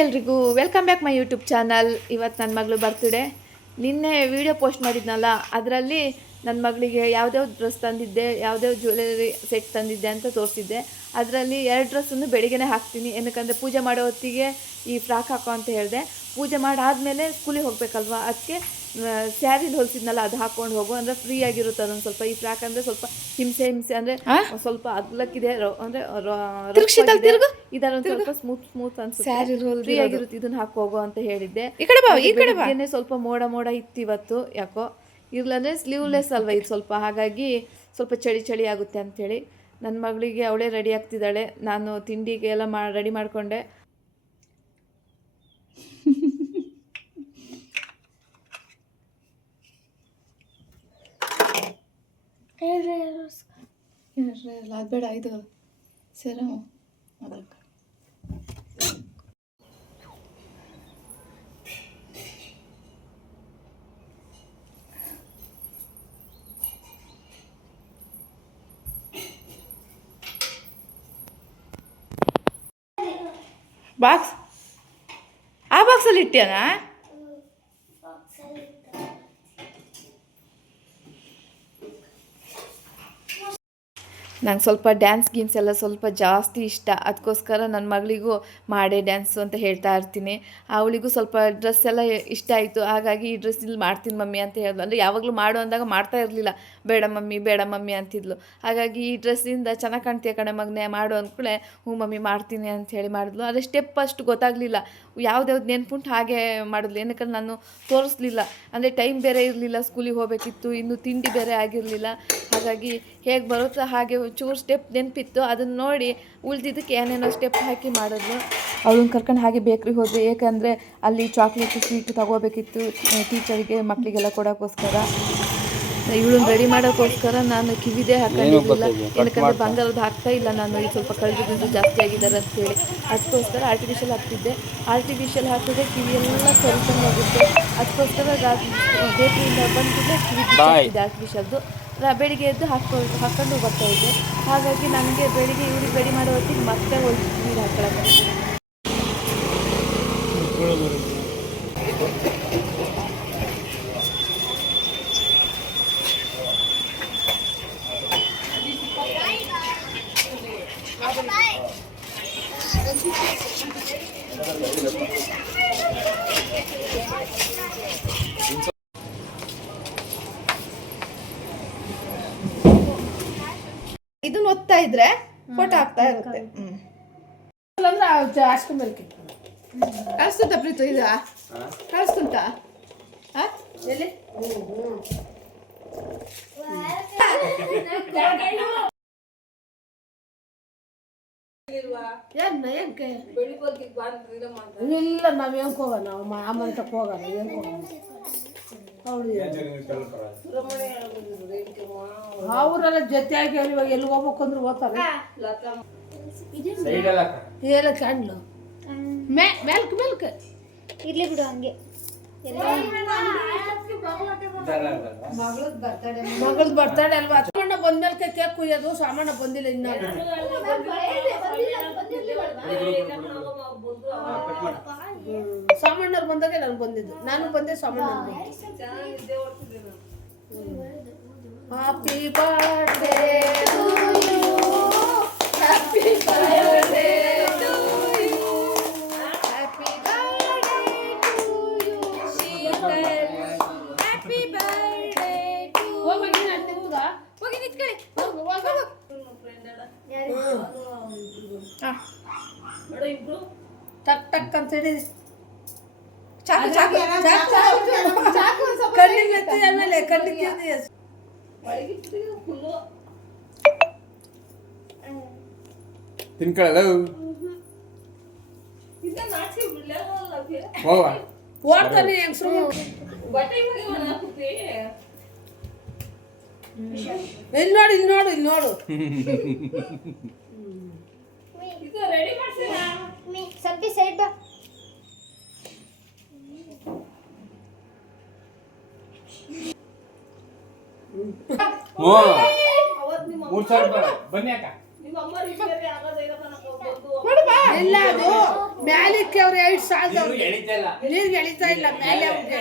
ಎಲ್ರಿಗೂ welcome back my YouTube channel. ಇವತ್ತು ನನ್ನ ಮಗಳು ಬರ್ತ್ಡೇ. ನಿನ್ನೆ ವಿಡಿಯೋ ಪೋಸ್ಟ್ ಮಾಡಿದ್ನಲ್ಲ, ಅದರಲ್ಲಿ ನನ್ನ ಮಗಳಿಗೆ ಯಾವುದ್ಯಾವ್ದು ಡ್ರೆಸ್ ತಂದಿದ್ದೆ, ಯಾವುದ್ಯಾವ್ದು ಜ್ಯುವೆಲರಿ ಸೆಟ್ ತಂದಿದ್ದೆ ಅಂತ ತೋರಿಸಿದ್ದೆ. ಅದರಲ್ಲಿ 2 ಡ್ರೆಸ್ಸನ್ನು ಬೆಳಿಗ್ಗೆನೇ ಹಾಕ್ತೀನಿ, ಏನಕ್ಕಂದರೆ ಪೂಜೆ ಮಾಡೋ ಹೊತ್ತಿಗೆ ಈ ಫ್ರಾಕ್ ಹಾಕೋ ಅಂತ ಹೇಳಿದೆ. ಪೂಜೆ ಮಾಡಾದಮೇಲೆ ಸ್ಕೂಲಿಗೆ ಹೋಗಬೇಕಲ್ವ, ಅದಕ್ಕೆ ಸ್ಯಾರಿಲಿ ಹೊಲಿಸಿದ್ನಲ್ಲ ಅದು ಹಾಕ್ಕೊಂಡು ಹೋಗು, ಅಂದರೆ ಫ್ರೀ ಆಗಿರುತ್ತೆ. ಅದೊಂದು ಸ್ವಲ್ಪ ಈ ಫ್ರಾಕ್ ಅಂದರೆ ಸ್ವಲ್ಪ ಹಿಂಸೆ ಅಂದರೆ ಸ್ವಲ್ಪ ಅಗ್ಲಕ್ಕಿದೆ, ಅಂದರೆ ಇದರ ಸ್ವಲ್ಪ ಸ್ಮೂತ್ ಅನ್ಸುತ್ತೆ, ಫ್ರೀ ಆಗಿರುತ್ತೆ, ಇದನ್ನ ಹಾಕೋಗು ಅಂತ ಹೇಳಿದ್ದೆ. ಸ್ವಲ್ಪ ಮೋಡ ಇತ್ತು ಇವತ್ತು, ಯಾಕೋ ಇರ್ಲಂದ್ರೆ ಸ್ಲೀವ್ಲೆಸ್ ಅಲ್ವಾ ಇದು ಸ್ವಲ್ಪ, ಹಾಗಾಗಿ ಸ್ವಲ್ಪ ಚಳಿ ಆಗುತ್ತೆ ಅಂಥೇಳಿ ನನ್ನ ಮಗಳಿಗೆ ಅವಳೇ ರೆಡಿ ಆಗ್ತಿದ್ದಾಳೆ. ನಾನು ತಿಂಡಿಗೆ ಎಲ್ಲ ರೆಡಿ ಮಾಡಿಕೊಂಡೆ. ಅದು ಬೇಡ, ಇದು ಸರ ಅದಕ್ಕೆ ಬಾಕ್ಸ್, ಆ ಬಾಕ್ಸಲ್ಲಿ ಇಟ್ಟ್ಯಾನಾ? ನಂಗೆ ಸ್ವಲ್ಪ ಡ್ಯಾನ್ಸ್ ಗೀನ್ಸ್ ಎಲ್ಲ ಸ್ವಲ್ಪ ಜಾಸ್ತಿ ಇಷ್ಟ, ಅದಕ್ಕೋಸ್ಕರ ನನ್ನ ಮಗಳಿಗೂ ಮಾಡೇ ಡ್ಯಾನ್ಸು ಅಂತ ಹೇಳ್ತಾ ಇರ್ತೀನಿ. ಅವಳಿಗೂ ಸ್ವಲ್ಪ ಡ್ರೆಸ್ ಎಲ್ಲ ಇಷ್ಟ ಆಯಿತು, ಹಾಗಾಗಿ ಈ ಡ್ರೆಸ್ ಇಲ್ಲಿ ಮಾಡ್ತೀನಿ ಮಮ್ಮಿ ಅಂತ ಹೇಳಿದ್ಲು. ಅಂದರೆ ಯಾವಾಗಲೂ ಮಾಡು ಅಂದಾಗ ಮಾಡ್ತಾ ಇರಲಿಲ್ಲ, ಬೇಡ ಮಮ್ಮಿ ಅಂತಿದ್ಲು. ಹಾಗಾಗಿ ಈ ಡ್ರೆಸ್ಸಿಂದ ಚೆನ್ನಾಗಿ ಕಾಣ್ತೀಯ ಕಣೆ ಮಗನೇ, ಮಾಡು ಅಂದ್ಕೂಳೆ ಹ್ಞೂ ಮಮ್ಮಿ ಮಾಡ್ತೀನಿ ಅಂತ ಹೇಳಿ ಮಾಡಿದ್ಲು. ಆದರೆ ಸ್ಟೆಪ್ ಅಷ್ಟು ಗೊತ್ತಾಗಲಿಲ್ಲ, ಯಾವ್ದ್ಯಾವ್ದು ನೆನ್ಪುಂಟು ಹಾಗೆ ಮಾಡಿದ್ಲು. ಏನಕ್ಕೆ ನಾನು ತೋರಿಸ್ಲಿಲ್ಲ, ಅಂದರೆ ಟೈಮ್ ಬೇರೆ ಇರಲಿಲ್ಲ, ಸ್ಕೂಲಿಗೆ ಹೋಗಬೇಕಿತ್ತು, ಇನ್ನು ತಿಂಡಿ ಬೇರೆ ಆಗಿರಲಿಲ್ಲ. ಹಾಗಾಗಿ ಹೇಗೆ ಬರುತ್ತೋ ಹಾಗೆ ಚೂರು ಸ್ಟೆಪ್ ನೆನಪಿತ್ತು, ಅದನ್ನು ನೋಡಿ ಉಳಿದಿದ್ದಕ್ಕೆ ಏನೇನೋ ಸ್ಟೆಪ್ ಹಾಕಿ ಮಾಡಿದ್ಲು. ಅವಳನ್ನ ಕರ್ಕೊಂಡು ಹಾಗೆ ಬೇಕ್ರಿಗೆ ಹೋದ್ವಿ, ಏಕೆಂದರೆ ಅಲ್ಲಿ ಚಾಕ್ಲೇಟು ಸ್ವೀಟು ತಗೋಬೇಕಿತ್ತು ಟೀಚರಿಗೆ, ಮಕ್ಕಳಿಗೆಲ್ಲ ಕೊಡೋಕ್ಕೋಸ್ಕರ. ಇವಳನ್ನ ರೆಡಿ ಮಾಡೋಕ್ಕೋಸ್ಕರ ನಾನು ಕಿವಿದೇ ಹಾಕೊಂಡಿರಲಿಲ್ಲ, ಏನಕ್ಕಂದರೆ ಬಂಗಾರದ್ದು ಹಾಕ್ತಾ ಇಲ್ಲ ನಾನು, ಈಗ ಸ್ವಲ್ಪ ಕಳೆದು ಜಾಸ್ತಿ ಆಗಿದ್ದಾರೆ ಅಂತೇಳಿ. ಅದಕ್ಕೋಸ್ಕರ ಆರ್ಟಿಫಿಷಿಯಲ್ ಹಾಕ್ತಿದ್ದೆ. ಆರ್ಟಿಫಿಷಿಯಲ್ ಹಾಕಿದ್ರೆ ಕಿವಿಯೆಲ್ಲ ಕಲ್ತಂಗಾಗುತ್ತೆ. ಅದಕ್ಕೋಸ್ಕರ ಬೇಕ್ರಿಯಿಂದ ಬಂದಿದ್ದೆ ಕಿವಿ ಹಾಕ್ತಿದ್ದೆ ಆರ್ಟಿಫಿಷಿಯಲ್ದು. ಬೆಳಿಗ್ಗೆ ಎದ್ದು ಹಾಕ್ಕೊಂಡು ಬರ್ತಾಯಿದ್ದೆ. ಹಾಗಾಗಿ ನನಗೆ ಬೆಳಿಗ್ಗೆ ಇವ್ರಿಗೆ ರೆಡಿ ಮಾಡೋ ಹೊತ್ತಿಗೆ ಮತ್ತೆ ಹೋಗಿ ನೀರು ಹಾಕೊಳ್ಳೋಕ್ಕೆ. ಇದನ್ನ ಒತ್ತಾ ಇದ್ರೆ ಫೋಟೋ ಹಾಕ್ತಾ ಇರುತ್ತೆ. ಕಳಿಸ್ತುಂಟ ಪ್ರೀತು, ಇದ ಕಳಿಸ್ತುಂಟ ಎಲ್ಲಿ ಇಲ್ಲ, ನಾವ್ ಹೆಂಗ್ ಹೋಗೋಣ, ನಾವು ಮಾಮಂತಕ್ಕೆ ಹೋಗೋಣ, ಹೆಂಗ್ ಹೋಗೋಣ ಅವರೆಲ್ಲ ಜೊತೆಯಾಗಿ ಇವಾಗ ಎಲ್ಲಿ ಹೋಗ್ಬೇಕು ಅಂದ್ರೆ ಓದ್ತಾರೆ. ಎಲ್ಲ ಚಂಡ್ಲು ಮೆಲ್ಕ್ ಇರ್ಲಿ ಬಿಡು ಹಂಗೆ. ಮಗಳದ್ ಬರ್ತಡೆ ಅಲ್ವಾ, ಸಾಮಾನ್ಯ ಬಂದ್ಮೇಲೆ ಕೇಕ್ ಕುಯ್ಯೋದು. ಸಾಮಾನ್ಯ ಬಂದಿಲ್ಲ ಇನ್ನ, ಸಾಮಾನ್ಯವ್ರು ಬಂದಾಗ ನಾನು ಬಂದಿದ್ದು, ನಾನು ಬಂದೆ ಸಾಮಾನ್ಯ. Happy birthday to you, happy birthday to you, happy birthday to you Sheetal, happy birthday to you. ಹೋಗಿ ನಿಂತ್ಕೊ, ಹೋಗಿ ನಿಂತ್ಕೊಳ್ಳಿ, ಹೋಗು ಹೋಗು. ಟಕ್ ಅಂತ ಹೇಳಿ ಕಣ್ಣಿಗೆ ಎತ್ತಿ, ಆಮೇಲೆ ಕಣ್ಣಿಗೆ ತಿನ್ಕೊಳ್ಳ ಓಡ್ತಾನೆ ಹೆಂಗ್ಸ್ರು. ಇಲ್ಲಿ ನೋಡು ಸಬ್ಬಿ ಸೈಡ್ ಬಾ. $3,000 ಬನ್ನಿ ಅಕ್ಕ. ಇಲ್ಲ ಅದು ಮ್ಯಾಲಿಕ್ಕೆ ಅವ್ರು 8 ಸಾಲ ನೀರು ಎಳಿತಾ ಇಲ್ಲ. ನೀರ್ಗೆ ಎಳಿತಾ ಇಲ್ಲ ಮೇಲೆ ಅವ್ರಿಗೆ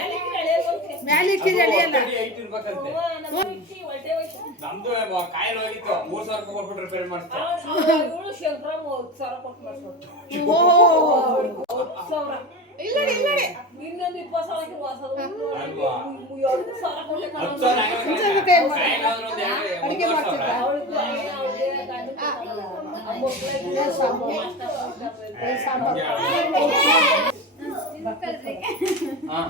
ಮ್ಯಾಲಿಕ್ಕೆ ಎಳಿಯಲ್ಲ ಅದು 8 ಇರ್ಬೇಕಂತೆ. ನಮ್ದು ಕಾಯಿಲೆ ಹೋಗಿತ್ತು 3,000 ರೂಪಾಯಿ ಕೊಟ್ಬಿಟ್ಟು ರಿಪೇರಿ ಮಾಡ್ತಾರೆ. ಇನ್ನೊಂದು 20,000 ಅಲ್ವಾ? 10,000 ಕಾಯಿಲೆ ಆದ್ರೂ ಒಂದು ಅಡಿಗೆ 1,000. ಮಾಡ್ತಿದ್ರಾ? ಹಾ.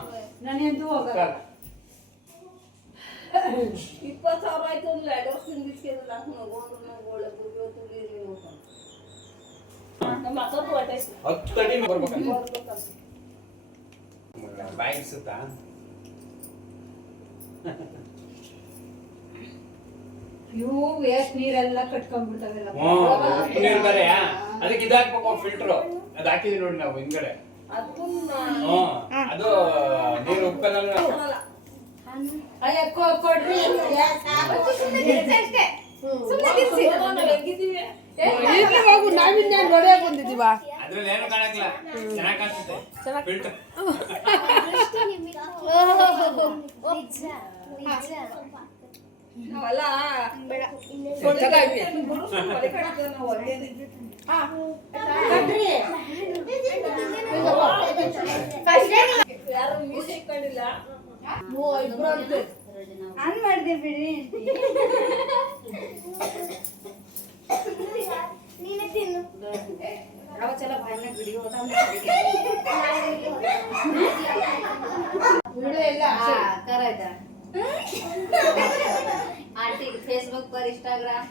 ನಾನೆಂದು ಹೋಗಲ್ಲ 20,000 ಆಯ್ತು ಅಂದ್ರೆ ಅಡ್ವಾನ್ಸ್ ತಿಂದಿಸ್ಕೆಲ್ಲ ನಮ್ಮ ಅಕ್ಕಂದು ಹೊಟ್ಟೆ 10 ಅಡಿ ಬರ್ಬೇಕಂತ. ಬಾಯಿ ಇಡ್ಸುತ್ತಾ? ಇವು ವೇಸ್ಟ್ ನೀರೆಲ್ಲ ಕಟ್ಕೊಂಡ್ಬಿಡ್ತಾವೆಲ್ಲ ಉಪ್ಪು ನೀರು ಬೇರೆ ಅದಕ್ಕೆ ಇದಾಕ್ಬೇಕು ಫಿಲ್ಟರ್. ಅದು ಹಾಕಿದೀವಿ ನೋಡಿ ನಾವು ಹಿಂದ್ಗಡೆ. ಅದನ್ನ ಅದು ನೀರು ಉಪ್ಪೆಲ್ಲ ಕೊಡ್ರಿ ಹೆಂಗಿದ್ದೀವಿ ಈಗಲೇ ಹೋಗು ನಾವಿನ್ನೇನು ಹೊಡೆಯಕ್ಕೆ ಬಂದಿದ್ದೀವ ಅದ್ರಲ್ಲಿ ಏನು ಕಾಣಕ್ಕಿಲ್ಲ. ಚೆನ್ನಾಗಿ ಕಾಣಿಸುತ್ತೆ ಫಿಲ್ಟರ್. ನಾವೆಲ್ಲ ಯಾರು ಮ್ಯೂಸಿಕ್ ಕಂಡಿಲ್ಲ ಆನ್ ಮಾಡಿದೆ ಬಿಡಿ ನೀನೇ ತಿನ್ನು आंटी फेसबुक पर इंस्टाग्राम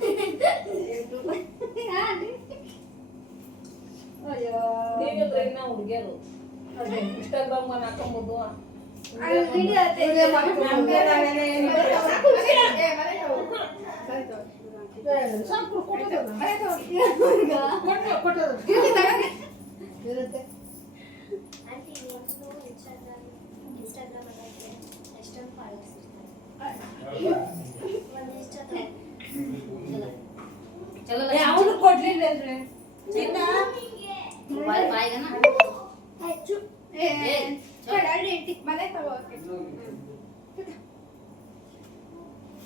यूट्यूब ಹೇಗಿದ್ರೆ ಇನ್ನ ಹುಡುಗಿಯರು ಇನ್ಸ್ಟಾಗ್ರಾಮ್ ಹಾಕೊಂಬೋದು चलो ಅವನು ಕೊಡ್ಲಿಲ್ಲ चिन्ना मोबाइल पाएगा ना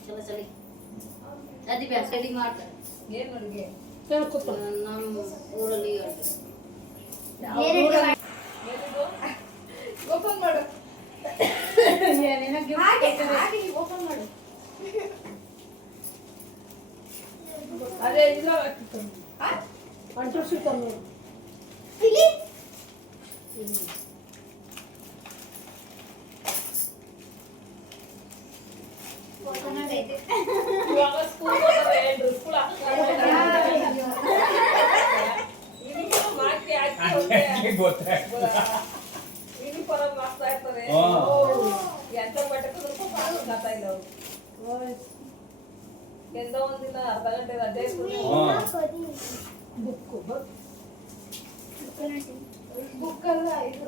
चलो चली शादी पे सेटिंग ಮಾಡ್ತಾರೆ ಏನ್ ಅಡುಗೆ ನಮ್ಮ ಊರಲ್ಲಿ ಓಪನ್ ಮಾಡು ಓಪನ್ ಮಾಡು ಅದೇ ಇಲ್ಲ ಅಂಟು ನೋಡು ಇವಾಗ ಸ್ಕೂಲ್ ಹೋದ್ರೆ ಸ್ಕೂಲ್ ಮಾಡ್ತಿ ಹಾಕಿ ಯೂನಿಫಾರ್ಮ್ ಮಾಡ್ತಾ ಇರ್ತಾರೆ ಎಂತ ಬಟ್ಟೆ ಖಾತಾ ಇಲ್ಲ ಅವರು ಎಂದ ಒಂದಿನ ಅರ್ಧ ಗಂಟೆ ರಜೆ ಬುಕ್ ಅಲ್ಲ ಇದು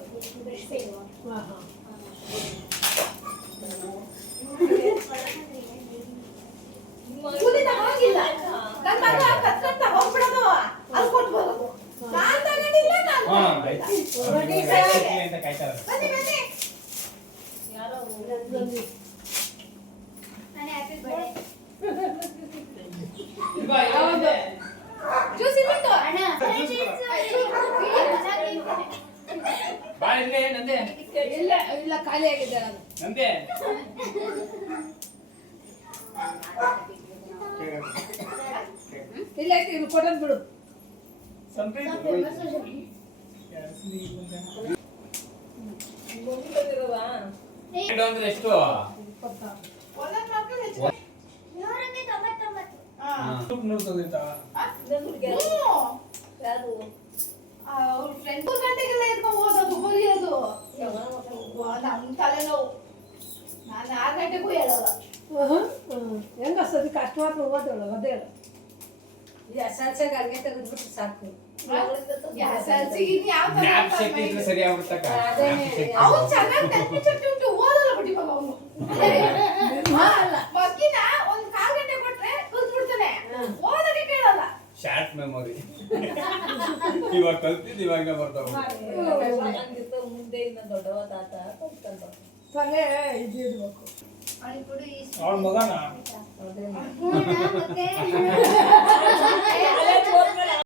ಯಾರೋ ನಂದೆ ಇಲ್ಲ ಇಲ್ಲ ಖಾಲಿ ಆಗಿದೆ ಅದು ನಂದೆ ಇಲ್ಲ ಇದು ಕೊಡೋದು ಬಿಡು ಅಂದ್ರೆ ಎಷ್ಟು? 199 ಯಾರು ಫ್ರೆಂಡ್ 3 ಗಂಟೆಗೆಲ್ಲ ಎದ್ಕೊಂಡು ಓದೋದು ಬರೆಯೋದು ನಮ್ಮ ತಲೆನೋವು ನಾನು 6 ಗಂಟೆಗೂ ಹೇಳಲ್ಲ ಹೆಂಗ ಸದ್ಯಕ್ಕೆ ಅಷ್ಟು ಮಾತ್ರ ಓದೋಳು ಅದೇ ಅರ್ಗೆ ತೆಗೆದ್ಬಿಟ್ಟು ಸಾಕು ಜ್ಞಾಪಕ ಶಕ್ತಿ ಇದ್ರೆ ಸರಿ ಆಗ್ಬಿಡ್ತಕ್ಕ. ಅವ್ನು ಚೆನ್ನಾಗಿ ನೆನಪಿಟ್ಟು ಉಂಟು ಓದಲ್ಲ ಬಿಡಿ ಮಗ ಅವನು ಬಗ್ಗಿನ ಒಂದು 1/4 ಗಂಟೆ ಕೊಟ್ರೆ ಕಲ್ತ್ಬಿಡ್ತಾನೆ ಓದಕ್ಕೆ ಕೇಳಲ್ಲ ಶಾರ್ಟ್ ಮೆಮೊರಿ. ಇವಾಗ ಕಲ್ತಿದ್ದು ಇವಾಗ ಬರ್ತಾವ. ಹಂಗಿರ್ತ ಮುಂದೆ ಇನ್ನ ದೊಡ್ಡವ ತಾತ ಕಲ್ತ್ಕೊಂಡ. ತಲೆ ಇದಿರ್ಬೇಕು. ಅವಳಿಗೆ ಕೊಡು ಈ ಅವಳ ಮಗನ ಅದೇ ಮತ್ತೆ